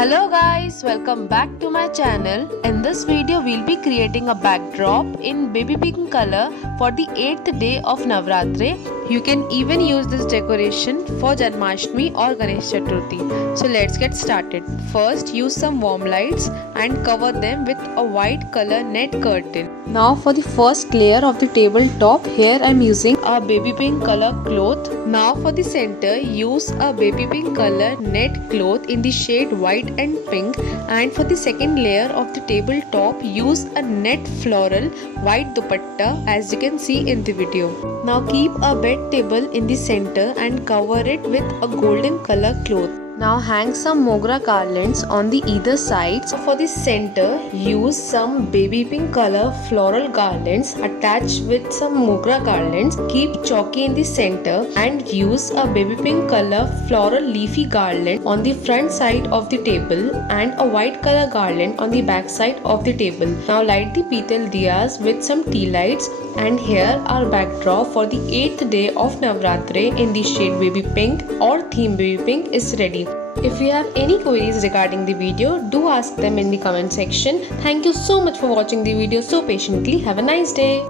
Hello guys, welcome back to my channel. In this video we'll be creating a backdrop in baby pink color for the 8th day of Navratri. You can even use this decoration for Janmashtami or Ganesh Chaturthi. So let's get started. First use some warm lights and cover them with a white color net curtain. Now for the first layer of the tabletop, here I'm using a baby pink color cloth. Now for the center, use a baby pink color net cloth in the shade white and pink, and for the second layer of the tabletop, use a net floral white dupatta as you can see in the video. Now keep a bed table in the center and cover it with a golden color cloth. Now hang some mogra garlands on the either sides. For the center, use some baby pink color floral garlands attached with some mogra garlands. Keep chalky in the center and use a baby pink color floral leafy garland on the front side of the table and a white color garland on the back side of the table. Now light the petal diyas with some tea lights, and here our backdrop for the 8th day of Navratri in the shade baby pink or theme baby pink is ready. If you have any queries regarding the video, do ask them in the comment section. Thank you so much for watching the video so patiently. Have a nice day.